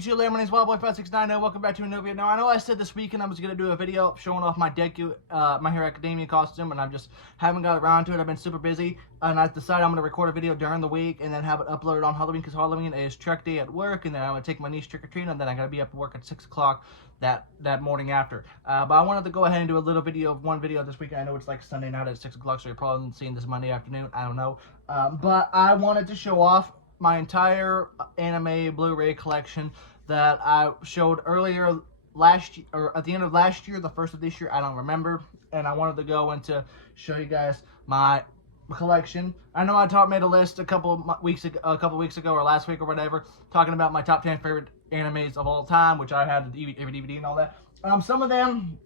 YouTube land? My name is Wildboy5690. Welcome back to another video. Now, I know I said this weekend I was going to do a video showing off my My Hero Academia costume, and I just haven't got around to it. I've been super busy, and I decided I'm going to record a video during the week and then have it uploaded on Halloween, because Halloween is Trek Day at work, and then I'm going to take my niece trick-or-treating, and then I got to be up at work at 6 o'clock that morning after. But I wanted to go ahead and do a little video of one video this weekend. I know it's like Sunday night at 6 o'clock, so you're probably seeing this Monday afternoon. I don't know. But I wanted to show off my entire anime Blu-ray collection that I showed earlier last year, or at the end of last year, the first of this year, I don't remember. And I wanted to go and to show you guys my collection. I know I made a list a couple weeks ago or last week or whatever, talking about my top 10 favorite animes of all time, which I had every DVD and all that. Some of them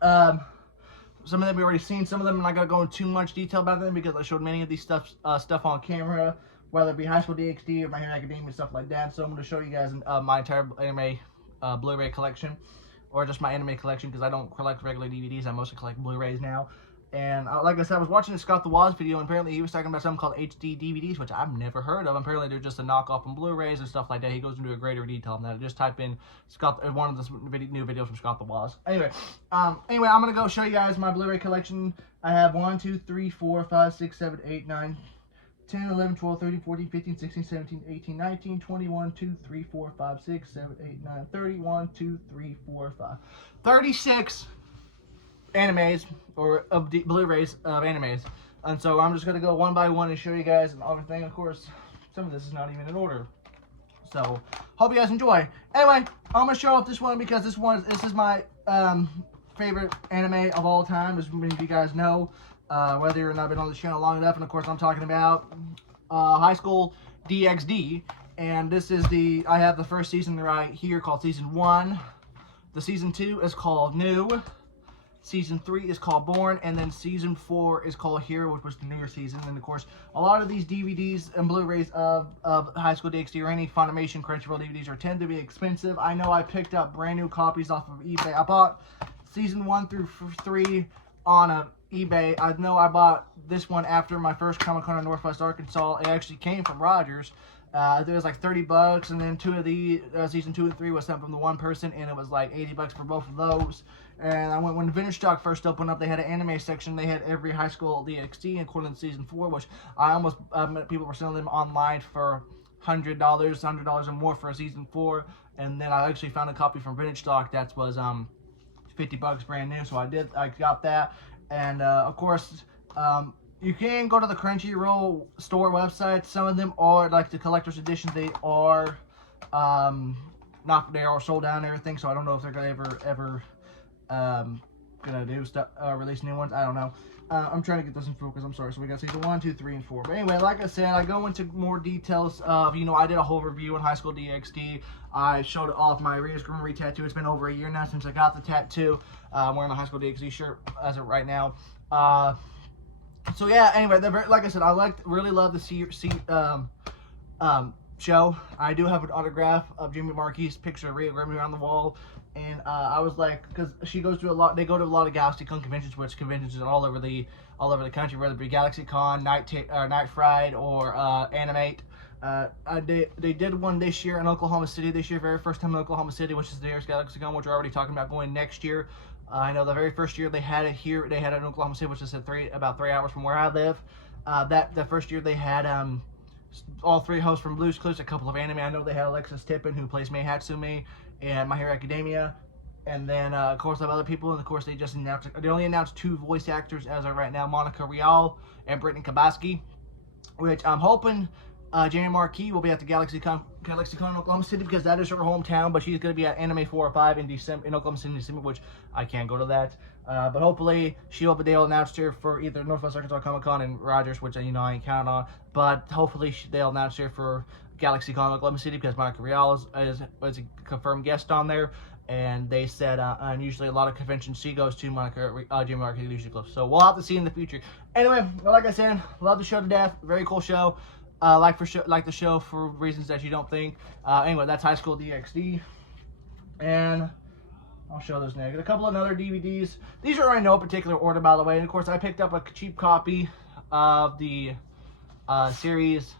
we already seen. Some of them I'm not gonna go into too much detail about them because I showed many of these stuff on camera, whether it be High School DxD or My Hero Academia and stuff like that. So I'm going to show you guys my entire anime Blu-ray collection, or just my anime collection, because I don't collect regular DVDs. I mostly collect Blu-rays now. And like I said, I was watching the Scott the Woz video, and apparently he was talking about something called HD DVDs, which I've never heard of. Apparently they're just a knockoff on Blu-rays and stuff like that. He goes into a greater detail on that. Just type in one of the new videos from Scott the Woz. Anyway, I'm going to go show you guys my Blu-ray collection. I have 1, 2, 3, 4, 5, 6, 7, 8, 9, 10, 11, 12, 13, 14, 15, 16, 17, 18, 19, 21, 2, 3, 4, 5, 6, 7, 8, 9, 31, 2, 3, 4, 5. 36 animes, or of Blu-rays of animes. And so I'm just going to go one by one and show you guys and everything. Of course, some of this is not even in order. So, hope you guys enjoy. Anyway, I'm going to show off this one because this is my favorite anime of all time, as many of you guys know. Whether or not I've been on the channel long enough, and of course I'm talking about High School DxD, and this is I have the first season right here called Season 1, the Season 2 is called New, Season 3 is called Born, and then Season 4 is called Hero, which was the newer season. And of course, a lot of these DVDs and Blu-rays of High School DxD or any Funimation Crunchyroll DVDs tend to be expensive. I know I picked up brand new copies off of eBay. I bought Season 1 through 3 on eBay. I know I bought this one after my first Comic-Con in Northwest Arkansas. It actually came from Rogers. It was like $30, and then two of the Season 2 and 3 was sent from the one person, and it was like $80 for both of those. And when Vintage Stock first opened up, they had an anime section. They had every High School DxD, including Season 4, which I almost people were selling them online for $100 or more for a Season 4. And then I actually found a copy from Vintage Stock that was $50 brand new, so I got that. And of course, you can go to the Crunchyroll store website. Some of them are like the collector's editions. They are they are sold out and everything. So I don't know if they're gonna ever gonna do stuff, release new ones. I don't know. I'm trying to get this in focus. I'm sorry. So we got Season 1, 2, 3, and 4. But anyway, like I said, I go into more details of, I did a whole review on High School DxD. I showed off my Rita's Groomery tattoo. It's been over a year now since I got the tattoo. I'm wearing a High School DxD shirt as of right now. So yeah, anyway, like I said, I really love the show. I do have an autograph of Jimmy Marquis' picture of Rita Groomery on the wall. And I was like, because she goes to they go to a lot of GalaxyCon conventions, which conventions are all over the country, whether it be GalaxyCon, Night Fright, or Animate. They did one this year in Oklahoma City this year, very first time in Oklahoma City, which is the nearest GalaxyCon, which we're already talking about going next year. I know the very first year they had it here, they had it in Oklahoma City, which is about 3 hours from where I live. The first year they had all 3 hosts from Blue's Clues, a couple of anime. I know they had Alexis Tippin, who plays Mei Hatsumi, and My Hero Academia, and then of course I have other people. And of course they only announced 2 voice actors as of right now, Monica Rial and Brittany Kabaski, which I'm hoping Jamie Marquis will be at the GalaxyCon in Oklahoma City, because that is her hometown. But she's going to be at Anime 4 or 5 in Oklahoma City in December, which I can't go to that. But hopefully they'll announce her for either Northwest Arkansas Comic-Con and Rogers, which I ain't counting on. But hopefully they'll announce her for GalaxyCon Oklahoma City, because Monica Rial is a confirmed guest on there. And they said, and usually a lot of conventions she goes to, Jimmy Marquis usually goes. So we'll have to see in the future. Anyway, like I said, love the show to death. Very cool show. Like the show for reasons that you don't think. Anyway, that's High School DxD. And I'll show those next. A couple of other DVDs. These are in no particular order, by the way. And of course, I picked up a cheap copy of the series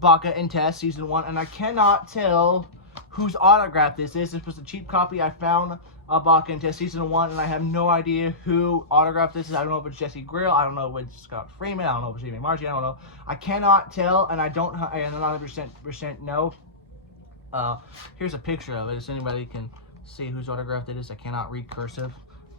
Baka and Test Season 1, and I cannot tell whose autograph this is. This was a cheap copy I found of Baka and Test Season 1, and I have no idea who autographed this is. I don't know if it's Jesse Grill, I don't know if it's Scott Freeman, I don't know if it's Amy Margie, I don't know. I cannot tell, and I'm not 100% know. Here's a picture of it, so anybody can see whose autograph it is. I cannot read cursive.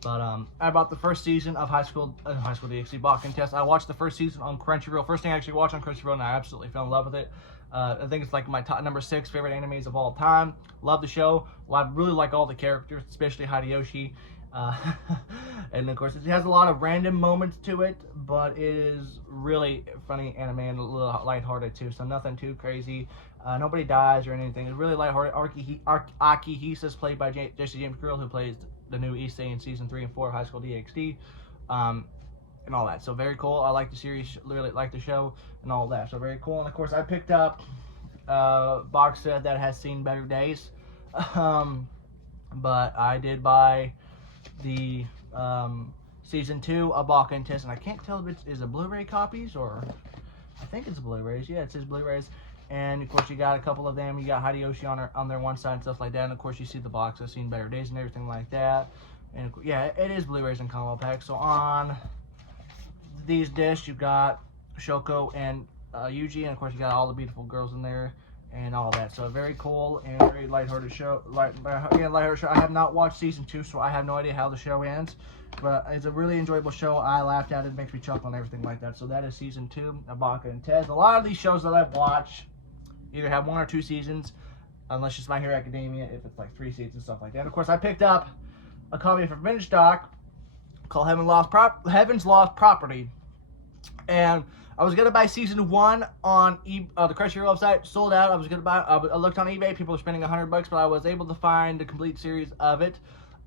But I bought the first season of High School DxD Baka and Test. I watched the first season on Crunchyroll. First thing I actually watched on Crunchyroll, and I absolutely fell in love with it. I think it's like my top number 6 favorite animes of all time. Love the show. Well, I really like all the characters, especially Hideyoshi. And of course, it has a lot of random moments to it, but it is really funny anime and a little lighthearted too. So nothing too crazy. Nobody dies or anything. It's really lighthearted. Akihisa's played by Jesse James Grill, who plays the new Issei in season 3 and 4 of High School DxD, and all that. So very cool. I like the series, really like the show, and all that. So very cool. And of course, I picked up box set that has seen better days, but I did buy the season 2 of Baka and Test, and I can't tell if it's a Blu-ray copies or I think it's Blu-rays. Yeah, it says Blu-rays. And of course, you got a couple of them. You got Hideyoshi on their one side and stuff like that. And of course, you see the box of Seen Better Days and everything like that. And yeah, it is Blu-rays and combo packs. So on these discs, you got Shoko and Yuji, and of course, you got all the beautiful girls in there and all that. So very cool and very lighthearted show. Lighthearted show. I have not watched season 2, so I have no idea how the show ends. But it's a really enjoyable show. I laughed at it. It makes me chuckle and everything like that. So that is season 2 of Baka and Test. A lot of these shows that I've watched either have 1 or 2 seasons, unless it's My Hero Academia, if it's like 3 seasons, stuff like that. And of course, I picked up a copy from vintage stock called Heaven's Lost Property. And I was going to buy season 1 on the Crunchyroll website, sold out. I was going to buy, I looked on eBay, people were spending $100, but I was able to find the complete series of it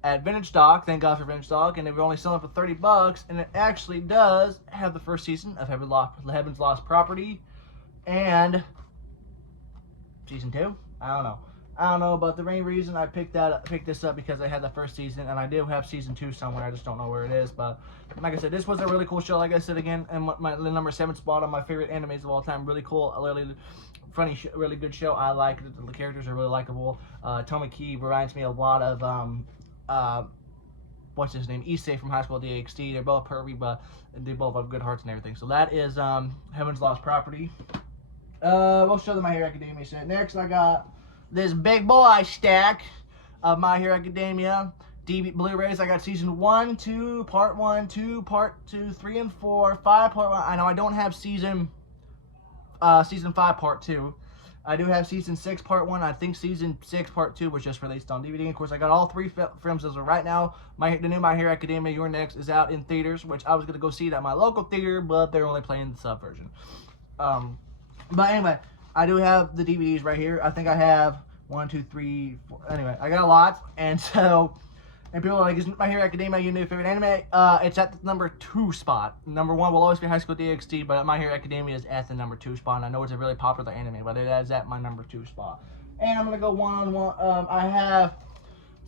at vintage stock. Thank God for vintage stock. And they were only selling for $30, and it actually does have the first season of Heaven's Lost Property and season 2. I don't know, but the main reason I picked this up because I had the first season, and I do have season 2 somewhere. I just don't know where it is. But like I said, this was a really cool show. Like I said again, and the number 7 spot on my favorite animes of all time. Really cool, really funny, really good show. I like it. The characters are really likable. Tomoki reminds me a lot of what's his name, Issei from High School DxD. They're both pervy, but they both have good hearts and everything. So that is Heaven's Lost Property. We'll show them My Hero Academia set. Next, I got this big boy stack of My Hero Academia Blu-rays. I got season 1, 2, part 1, 2, part 2, 3 and 4, 5, part 1. I know I don't have season 5, part 2. I do have season 6, part 1. I think season 6, part 2 was just released on DVD. Of course, I got all 3 films as of right now. The new My Hero Academia, Your Next, is out in theaters, which I was going to go see it at my local theater, but they're only playing the sub version. But anyway, I do have the DVDs right here. I think I have 1, 2, 3, 4. Anyway, I got a lot. And so, and people are like, is My Hero Academia your new favorite anime? It's at the number 2 spot. Number 1 will always be High School DxD, but My Hero Academia is at the number 2 spot. And I know it's a really popular anime, but it is at my number 2 spot. And I'm going to go one-on-one. I have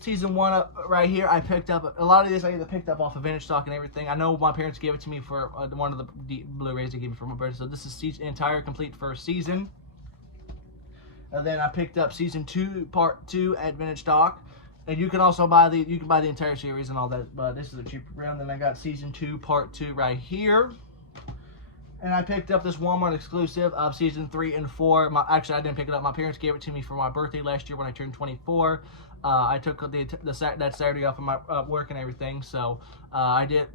season 1 right here. I picked up a lot of this. I either picked up off of vintage stock and everything. I know my parents gave it to me for one of the Blu-rays they gave me for my birthday. So this is entire complete first season. And then I picked up season 2, part 2 at vintage stock. And you can also buy the entire series and all that. But this is a cheaper brand. Then I got season 2, part 2 right here. And I picked up this Walmart exclusive of season 3 and 4. Actually, I didn't pick it up. My parents gave it to me for my birthday last year when I turned 24. I took that Saturday off of my work and everything, so I did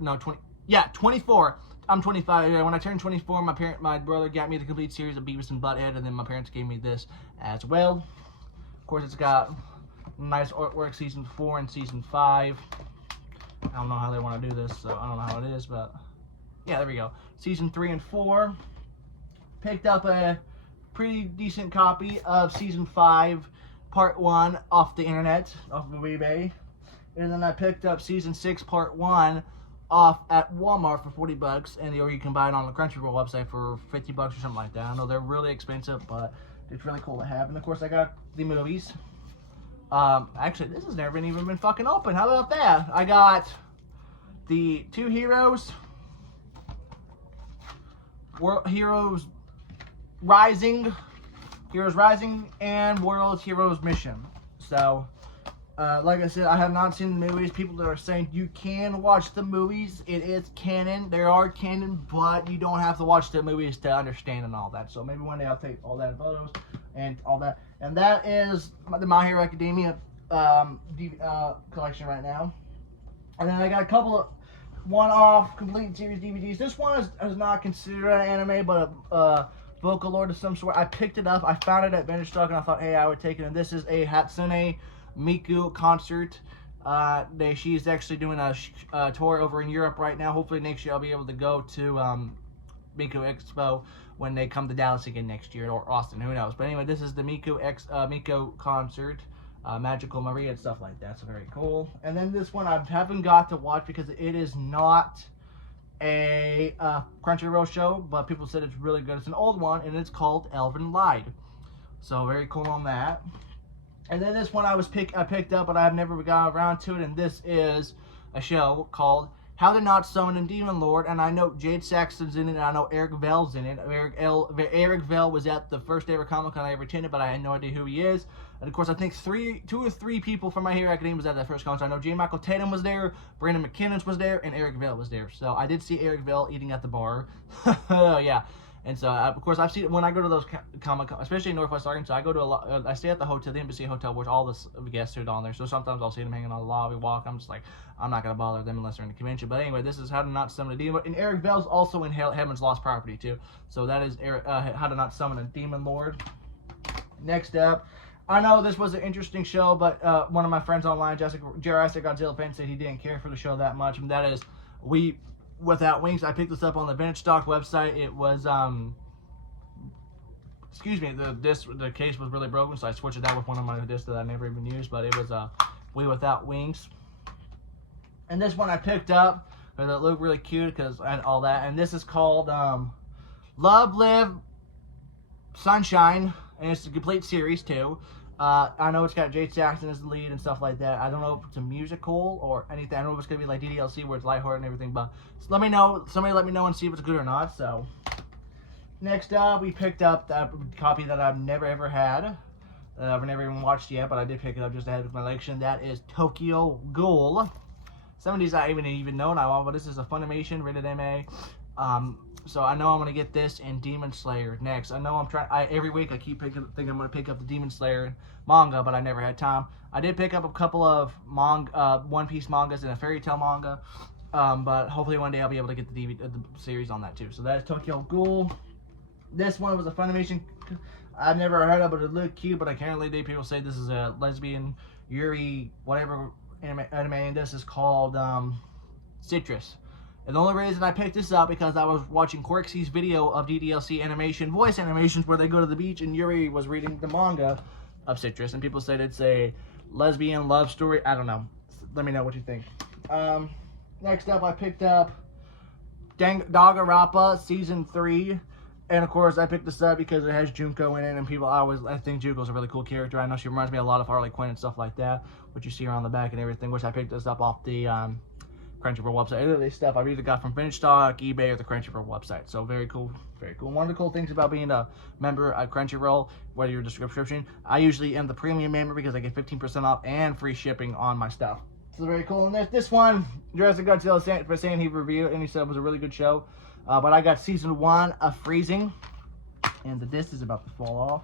24. I'm 25. When I turned 24, my brother got me the complete series of Beavis and Butthead, and then my parents gave me this as well. Of course, it's got nice artwork, season 4 and season 5. I don't know how they want to do this, so I don't know how it is, but yeah, there we go. Season 3 and 4. Picked up a pretty decent copy of season 5. Part 1 off the internet, off of eBay. And then I picked up season 6, part 1 off at Walmart for $40, or you can buy it on the Crunchyroll website for $50 or something like that. I know they're really expensive, but it's really cool to have. And of course, I got the movies. Actually, this has never even been fucking open. How about that? I got the 2 Heroes, Heroes Rising Heroes Rising and World Heroes Mission. So, like I said, I have not seen the movies. People that are saying you can watch the movies. It is canon. There are canon, but you don't have to watch the movies to understand and all that. So maybe one day I'll take all that in photos and all that. And that is the My Hero Academia collection right now. And then I got a couple of one-off complete series DVDs. This one is not considered an anime, but a Vocaloid of some sort. I picked it up. I found it at Vintage Stock, and I thought, hey, I would take it. And this is a Hatsune Miku concert. She's actually doing a tour over in Europe right now. Hopefully next year I'll be able to go to Miku Expo when they come to Dallas again next year, or Austin, who knows. But anyway, this is the Miku concert. Magical Maria and stuff like that, so very cool. And then this one I haven't got to watch because it is not a Crunchyroll show, but people said it's really good. It's an old one, and it's called Elven Lied. So very cool on that. And then this one I picked up, but I've never got around to it, and this is a show called How to Not Summon a Demon Lord, and I know Jade Saxton's in it, and I know Eric Vell's in it. Eric Vell was at the first ever Comic-Con I ever attended, but I had no idea who he is. And of course, I think two or three people from My Hero Academia was at that first concert. I know J. Michael Tatum was there, Brandon McKinnon was there, and Eric Vell was there. So I did see Eric Vell eating at the bar. Yeah. And so, of course, I've seen it when I go to those Comic-Con, especially in Northwest Arkansas. I go to a lot. I stay at the hotel, the Embassy Hotel, where all the guests are on there. So sometimes I'll see them hanging on the lobby walk. I'm just like, I'm not gonna bother them unless they're in the convention. But anyway, this is How to Not Summon a Demon. And Eric Vell's also in Heaven's Lost Property too. So that is How to Not Summon a Demon Lord. Next up, I know this was an interesting show, but one of my friends online, Jurassic Godzilla fan, said he didn't care for the show that much, and that is We Without Wings. I picked this up on the Vintage Stock website. It was excuse me, the case was really broken, so I switched it out with one of my discs that I never even used, but it was We Without Wings. And this one I picked up because it looked really cute and all that. And this is called Love, Live, Sunshine, and it's a complete series too. I know it's got Jade Saxton as the lead and stuff like that. I don't know if it's a musical or anything. I don't know if it's going to be like DDLC where it's lighthearted and everything, but let me know. Somebody let me know and see if it's good or not. So, next up, we picked up that copy that I've never ever had. I've never even watched yet, but I did pick it up just ahead of my election. That is Tokyo Ghoul. Some of these I even know now, but this is a Funimation rated MA. So I know I'm going to get this and Demon Slayer next. I know every week I keep thinking I'm going to pick up the Demon Slayer manga, but I never had time. I did pick up a couple of One Piece mangas and a Fairy Tail manga, but hopefully one day I'll be able to get the series on that too. So that is Tokyo Ghoul. This one was a Funimation. I've never heard of it, but it looked cute, but apparently people say this is a lesbian Yuri whatever anime, and this is called Citrus. And the only reason I picked this up because I was watching Quirksy's video of DDLC animation, voice animations, where they go to the beach, and Yuri was reading the manga of Citrus, and people said it's a lesbian love story. I don't know. Let me know what you think. Next up, I picked up Danganronpa Season 3. And of course, I picked this up because it has Junko in it, and I think Junko's a really cool character. I know she reminds me a lot of Harley Quinn and stuff like that, which you see her on the back and everything, which I picked this up off the Crunchyroll website. Either of these stuff I've either got from Vintage Stock, eBay, or the Crunchyroll website. So very cool, very cool. One of the cool things about being a member at Crunchyroll, whether you're a subscription, I usually am the premium member because I get 15% off and free shipping on my stuff. So very cool. And this one, Jurassic Godzilla for saying he reviewed and he said it was a really good show. But I got Season 1 of Freezing, and the disc is about to fall off.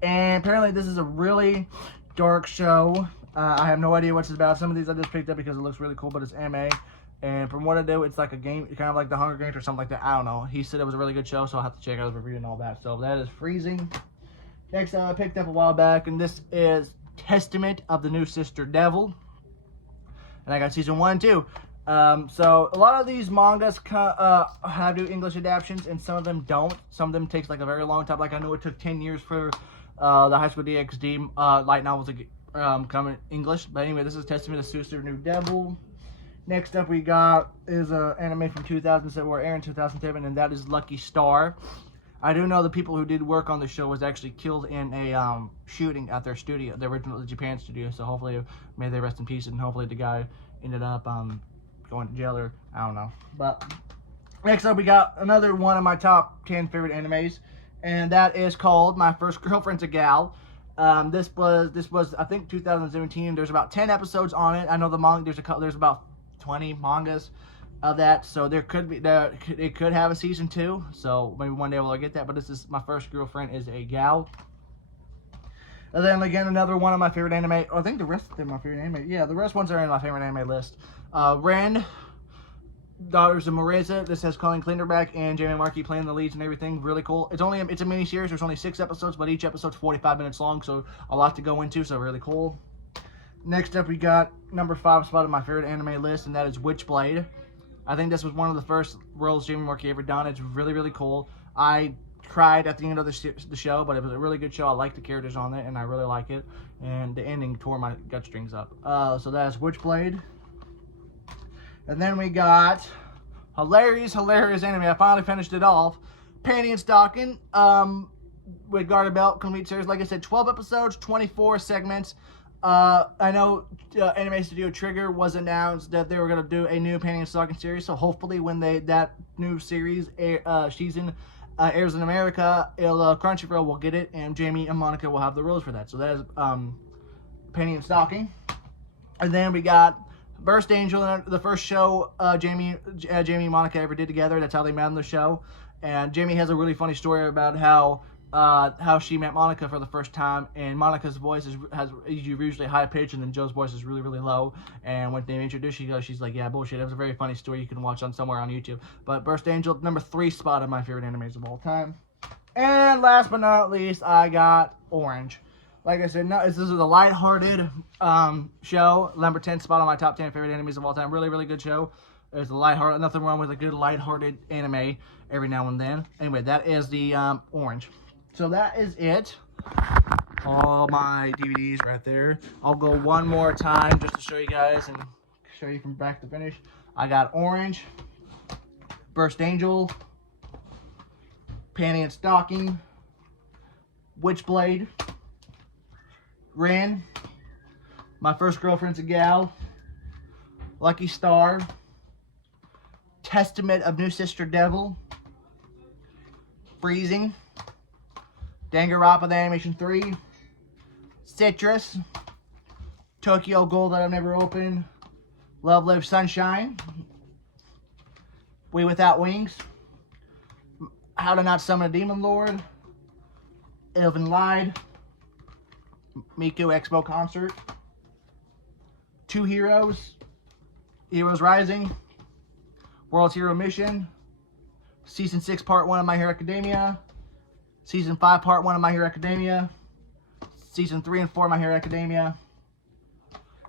And apparently this is a really dark show. I have no idea what it's about. Some of these I just picked up because it looks really cool, but it's MA. And from what I do, it's like a game, kind of like the Hunger Games or something like that. I don't know. He said it was a really good show, so I'll have to check out the review and all that. So that is Freezing. Next I picked up a while back, and this is Testament of the New Sister Devil. And I got Season 1 too. So a lot of these mangas have new English adaptations, and some of them don't. Some of them takes like a very long time. Like I know it took 10 years for the High School DxD light novels to come in English. But anyway, this is Testament of Sister New Devil. Next up we got is an anime from 2007, or aired in 2007, and that is Lucky Star. I do know the people who did work on the show was actually killed in a shooting at their studio, the original Japan studio. So hopefully, may they rest in peace, and hopefully the guy ended up going to jail, or I don't know. But next up we got another one of my top 10 favorite animes, and that is called My First Girlfriend's a Gal. This was I think 2017. There's about 10 episodes on it. I know the manga. There's about 20 mangas of that, so it could have a season 2. So maybe one day we'll get that. But this is My First Girlfriend is a Gal. And then again, another one of my favorite anime. I think the rest of them are my favorite anime. Yeah, the rest ones are in my favorite anime list. Ren, Daughters of Moreza. This has Colleen Clinderback and Jamie Marchi playing the leads and everything. Really cool. It's a mini series. There's only 6 episodes, but each episode's 45 minutes long, so a lot to go into. So really cool. Next up, we got number 5 spot on my favorite anime list, and that is Witchblade. I think this was one of the first roles Jamie Marchi ever done. It's really, really cool. I cried at the end of the show, but it was a really good show. I like the characters on it, and I really like it. And the ending tore my gut strings up. So that's Witchblade. And then we got hilarious anime. I finally finished it off. Panty and Stocking with Guarded Belt complete series. Like I said, 12 episodes, 24 segments. I know Anime Studio Trigger was announced that they were going to do a new Panty and Stocking series. So hopefully when that new series season airs in America, Crunchyroll will get it, and Jamie and Monica will have the rules for that. So that is Panty and Stocking. And then we got Burst Angel, the first show Jamie and Monica ever did together. That's how they met on the show. And Jamie has a really funny story about how she met Monica for the first time. And Monica's voice is usually high pitched, and then Joe's voice is really, really low. And when they introduced she's like, yeah, bullshit. It was a very funny story you can watch somewhere on YouTube. But Burst Angel, number 3 spot of my favorite animes of all time. And last but not least, I got Orange. Like I said, this is a lighthearted show. Number 10 spot on my top 10 favorite animes of all time. Really, really good show. There's a lighthearted, nothing wrong with a good lighthearted anime every now and then. Anyway, that is the Orange. So that is it. All my DVDs right there. I'll go one more time just to show you guys and show you from back to finish. I got Orange, Burst Angel, Panty and Stocking, Witchblade, Ren, My First Girlfriend's a Gal, Lucky Star, Testament of New Sister Devil, Freezing, Danganronpa the Animation 3, Citrus, Tokyo Gold that I've never opened, Love Live Sunshine, We Without Wings, How to Not Summon a Demon Lord, Elven Lied, Miku Expo Concert, Two Heroes, Heroes Rising, World's Hero Mission, Season 6 Part 1 of My Hero Academia, Season 5 Part 1 of My Hero Academia, Season 3 and 4 of My Hero Academia,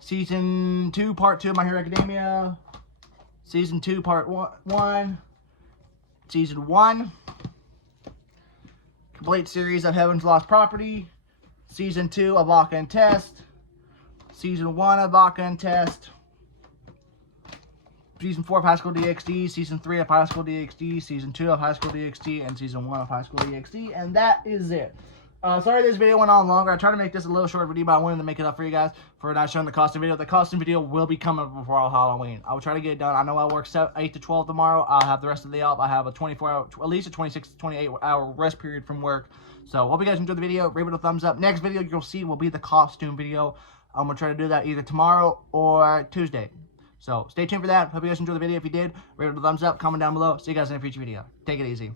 Season 2 Part 2 of My Hero Academia, Season 2 Part 1, Season 1, Complete Series of Heaven's Lost Property, Season 2 of Baka and Test, Season 1 of Baka and Test, Season 4 of High School DxD, Season 3 of High School DxD, Season 2 of High School DxD, and Season 1 of High School DxD, and that is it. Sorry this video went on longer. I tried to make this a little short video, but I wanted to make it up for you guys for not showing the costume video. The costume video will be coming before Halloween. I will try to get it done. I know I'll work 8 to 12 tomorrow. I'll have the rest of the day off. I have a 24-hour, at least a 26 to 28-hour rest period from work. So, hope you guys enjoyed the video. Rate it a thumbs up. Next video you'll see will be the costume video. I'm going to try to do that either tomorrow or Tuesday. So, stay tuned for that. Hope you guys enjoyed the video. If you did, rate it a thumbs up. Comment down below. See you guys in a future video. Take it easy.